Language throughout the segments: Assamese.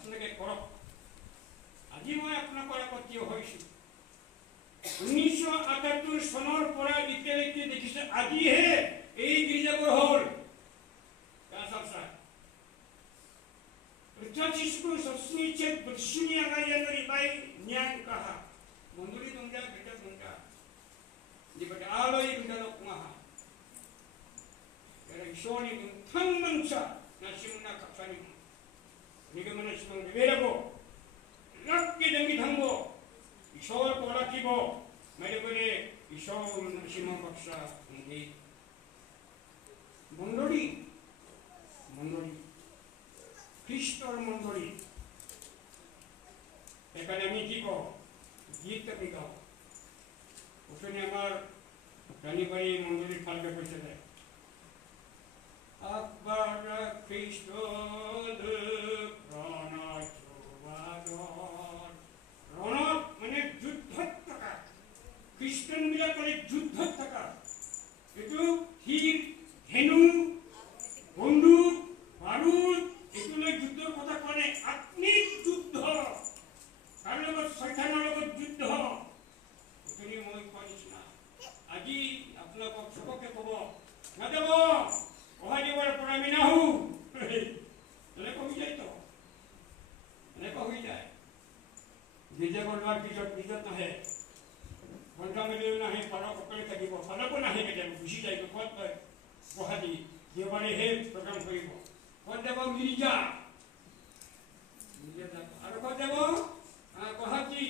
আপোনালোকে কৰক। আজি মই আপোনালোকৰ আগত থিয় হৈছোঁ। 1978 চনৰ পৰা এতিয়ালৈকে দেখিছে, আজিহে এই গীৰ্জাঘৰ হ'ল। Причастничку сосничек большими агаями бай нянкаха. Мандури тунга бета тунга. Дибат алой беталок маha. Era isoni tangmansa nasimuna kapsani. Nigamana simang berabo. Lakki dangi thango. Isor polakibo. Mere kore isor nasimang kapsa ngi. Manduri. খ্রিস্টর মন্ডলী এখানে আমি কি কো গীত আমি গাও। ওখানে আমার রানীবাড়ি মন্ডলীর ফালকে পয়সা দেয়। আকবর খ্রিস্ট রণক মানে যুদ্ধত থাকা, খ্রিস্টান বিলাক মানে যুদ্ধত থাকা। এইটো তীর ধেনু বন্দুক বাৰুদ এগুলোই যুদ্ধের কথা কনে। আপনি যুদ্ধ কার লগত শয়তানের লগত যুদ্ধ এখানে মই কইছ না। আজি আপোনালোকক সবকে কব না দেব অহা দিবৰ পৰা আমি নাহো। এনেকুৱা হৈ যায়, তো এনেকুৱা হৈ যায়। গীৰ্জা বনোৱাৰ পিছত নিজত নাহে, ঘণ্টা মেলিও নাহে, পালক অকলে থাকিব, পালকো নাহে, কেতিয়াবা গুচি যায়। ক'ত গুৱাহাটী দেওবাৰেহে প্ৰগ্ৰাম কৰিব। ক'ত যাব মিৰ্জা, আৰু ক'ত যাব গুৱাহাটী,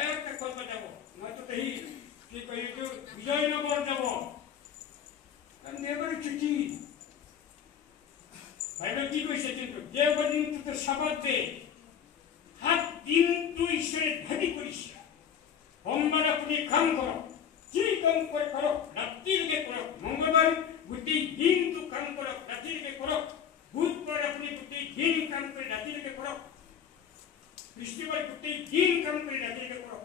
একটা ক'ত যাব মইতো তেহি কি কয় এইটো বিজয়নগৰ যাব। কাৰণ দেওবাৰে ছুটি। বাইবেল কি কৈছে কিন্তু দেওবাৰ দিনটোতো সাবাত দে, 7 দিনটো ঈশ্বৰে ভাবি কৰিছে। সোমবাৰ আপুনি কাম কৰক, যি কাম কৰক ৰাতিলৈকে কৰক। মংগলবাৰ গোটেই দিনটো কাম কৰক, ৰাতিলৈকে কৰক। বুধবাৰ আপুনি গোটেই দিন কাম কৰি ৰাতিলৈকে কৰক। বৃহস্পতিবাৰ গোটেই দিন কাম কৰি ৰাতিলৈকে কৰক।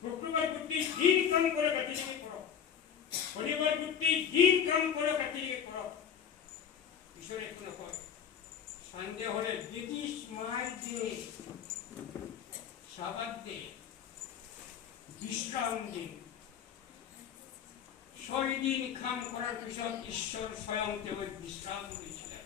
শুক্ৰবাৰ গোটেই দিন কাম কৰক, ৰাতিলৈকে কৰক। শনিবাৰ গোটেই দিন কাম কৰক, ৰাতিলৈকে কৰক। ঈশ্বৰে একো নকয়। চানডে হলে দিস ইজ মাই ডে, সাবাত ডে, বিশ্রাম দিন। 6 দিন কাম করার পিছত ঈশ্বর স্বয়ং কেবল বিশ্রাম দিয়েছিলেন।